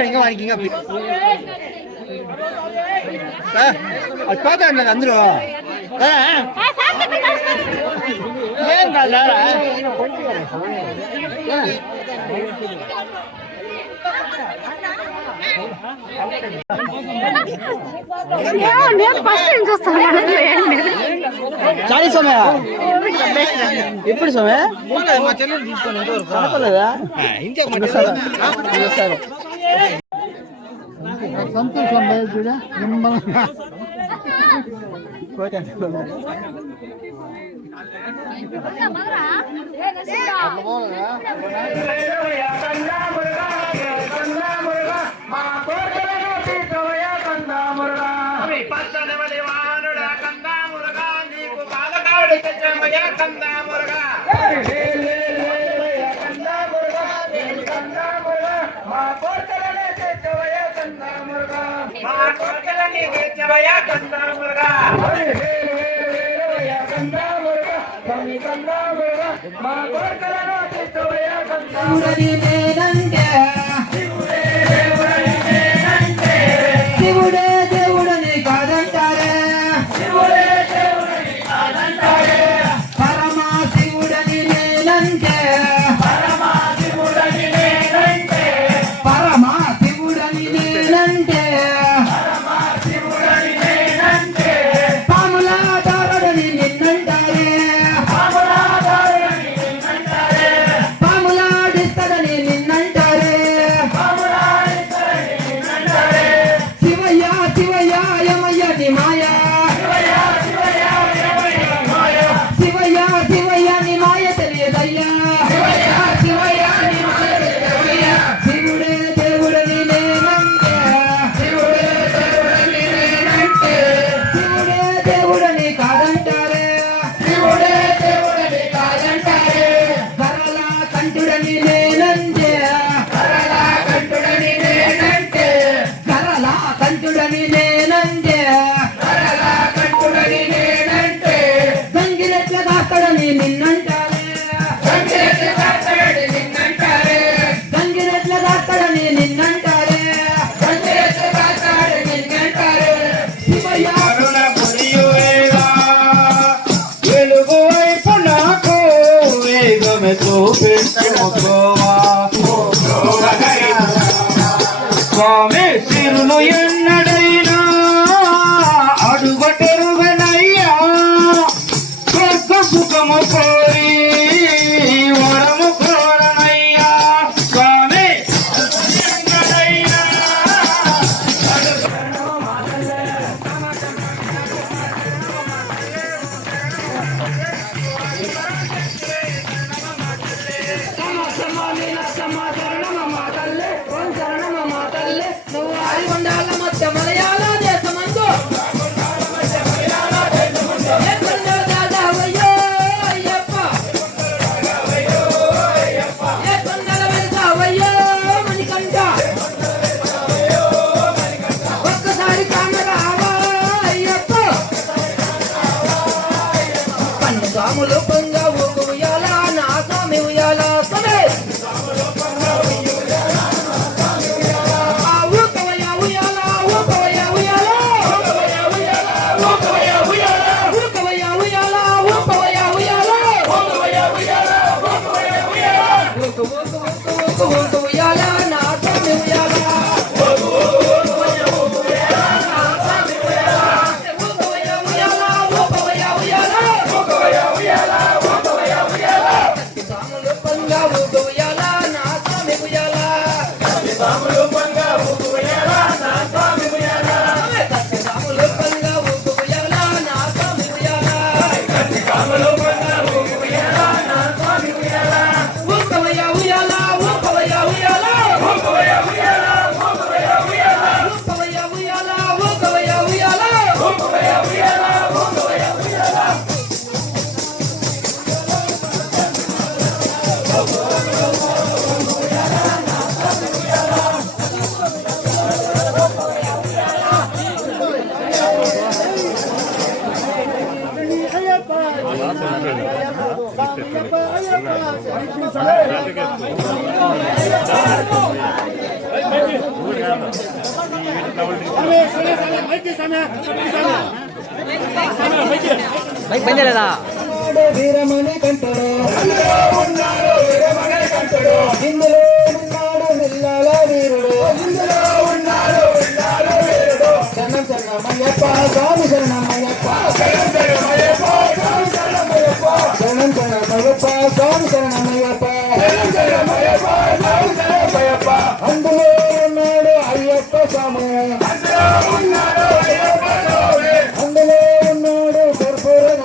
ఇంకా వానికి ఇంకా అది పోతాడు అందరూ ఏం కాదు చాలీ సమయ ఎప్పుడు సమయ మా చెల్లెలు తీసుకోలేదా సంతోషం చూడ శివుడే దేవుడని కాదంటారే పరమా శివుడని నేనంటే పరమా శివుడని నేనంటే పాములాదారుడని నిన్నంటారే పాములాడిస్తడని నిన్నంటారే శివయ్య శివయ్య యమయ్య ని మాయా శివయ్య శివయ్య ని మాయ తెలియదయ్యా శివుడే దేవుడని నేనంటే శివుడే దేవుడని కాదంటారే కరళ కంఠుడని నేనంటే కరళ కంఠుడని నేనంటే గంగిరెట్ల దాస్తడని నిన్నంటారే గంగిరెట్ల దాస్తడని నిన్నంటారే శివయ్య వెలుగువైపు నాకు వేగమే చూపించుకోవా స్వామి సిరులు ఎన్నడైనా అడుగటెరుగనయ్యా స్వర్గ సుఖము కోరి వరము కోరనయ్యా స్వామి ఎన్నడైనా నువ్వు ఆదిగొండాల మధ్య మలయాళ దేశమందు ఎక్కడో దాదావయ్యో అయ్యప్ప ఎక్కడో వెళ్తావయ్యో మణికంఠ ఒక్కసారి కామరావా అయ్యప్ప పన్ను సాములు పొంగ ఊగు ఉయ్యాల నా స్వామి ఉయ్యాల స్వామి ఉయ్యాల వీరమణి కంటడు ఇందులో ఉన్నాడు విల్లాల వీరుడు శరణం శరణమయ్యప్ప స్వామి శరణమయ్యప్ప శరణం శరణమయ్యప్ప స్వామి శరణమయ్యప్ప అందులో ఉన్నాడు అయ్యప్ప స్వామి అందులో ఉన్నాడు కర్పూర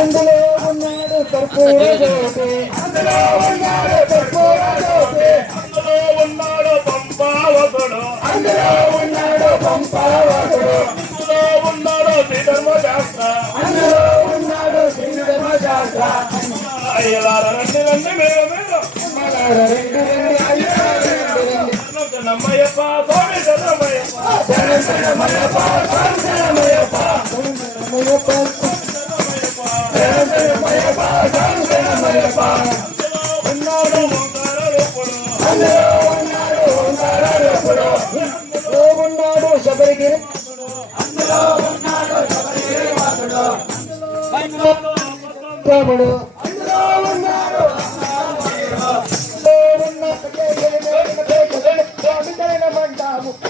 అందులో ఉన్నాడు కర్పూర జ్యోతి అందులో ఉన్నాడు పంపావకుడు అందులో ఉన్నాడు శ్రీధర్మశాస్త్ర అందులో ఉన్నాడు శ్రీధర్మశాస్త్ర అయ్యలార రండి నమ్మయ్యప్ప స్వామి శరణమయ్యప్ప ఉన్నాడు శబరిగిరి రాముడు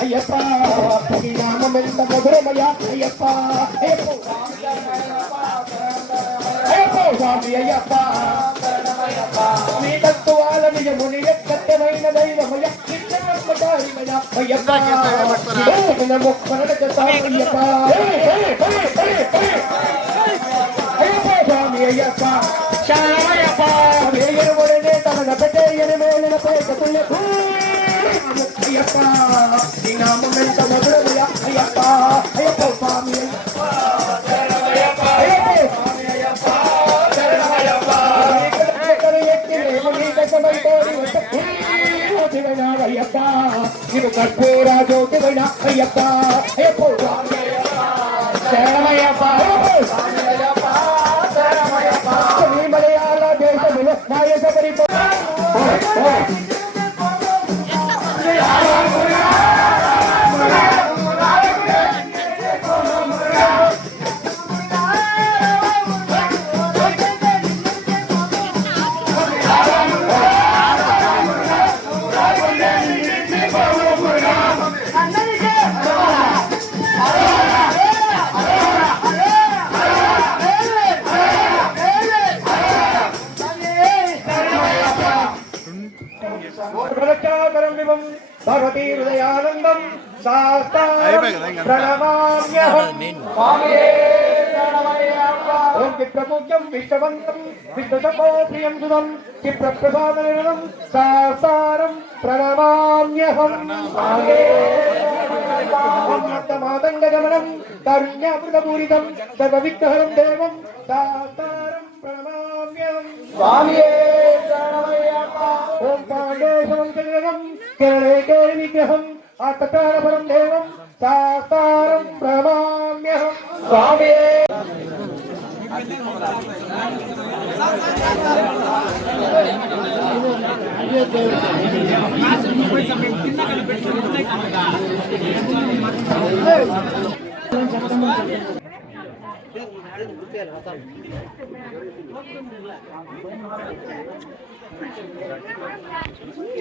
అయ్యప్ప రామమెంత మధురమయ అయ్యప్ప స్వామి అయ్యప్ప మీ తత్వాల నిజముని సత్యమైన దైవమయ అయ్యప్ప అయ్యప్ప స్వామి అయ్యప్ప శరణమయ్యప్ప వేయరుడే తమన పెట్టేయని మేలిన పేకతుల్య అయ్యప్ప నీ నామమెంత మధురమయ అయ్యప్ప అయ్యప్ప స్వామి అయ్యప్ప నీవు కర్పూర జ్యోతివైన అయ్యప్ప అయ్యప్ప శరణమయ్యప్ప నీ మలయాళ దేశములు మాయ శబరి భగవతి హృదయానందం ఓం విప్రపూజ్యం విశ్వవంతం విశ్వసపోప్రియం సుధం క్షిప్రప్రసాదనిరణం సారం ప్రణమామ్యహం మాతంగమనం కారుణ్యామృతపూరితం సర్వవిఘ్నహరం దేవం సారం ప్రణమామ్యహం ఓం పాండేశం కేరళే కేళి విగ్రహం ఆత్మకారపరం దేవం సారం ప్రణమామ్యహం స్వామి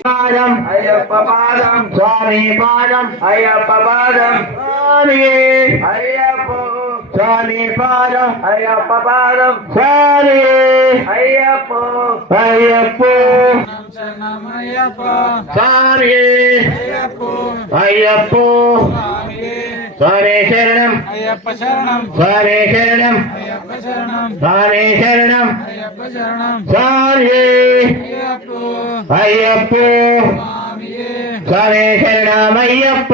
పాదం అయ్యప్ప పాదం స్వామి పాదం అయ్యప్ప పాదం స్వామి అయ్యప్ప స్వామి పాదం అయ్యప్ప పాదం స్వామి అయ్యప్ప అయ్యప్ప శరణమయ్యప్ప స్వామి అయ్యప్ప అయ్యప్ప స్వామి శరణం అయ్యప్ప శరణం స్వామి శరణం అయ్యప్ప శరణం స్వామి శరణం అయ్యప్ప శరణం స్వామి అయ్యప్ప స్వామి శరణమయ్యప్ప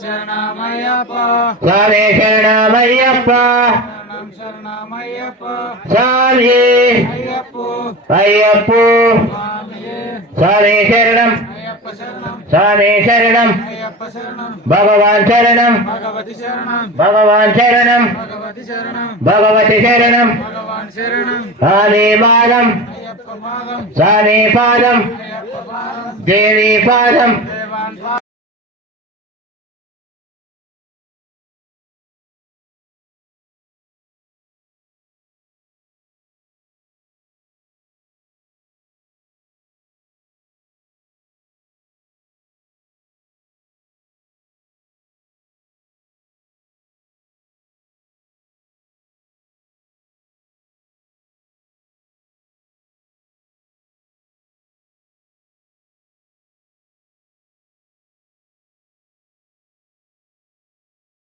శరణమయ్యప్ప స్వామి శరణమయ్యప్ప శరణమయ్యప్ప స్వామి అయ్యప్ప స్వామి శరణం స్వామి శరణం అయ్యప్ప శరణం భగవాన్ శరణం భగవతి శరణం భగవాన్ శరణం భగవతి శరణం భగవతి శరణం భగవాన్ శరణం స్వామి పాదం అయ్యప్ప పాదం స్వామి పాదం అయ్యప్ప పాదం దేవి పాదం దేవాన్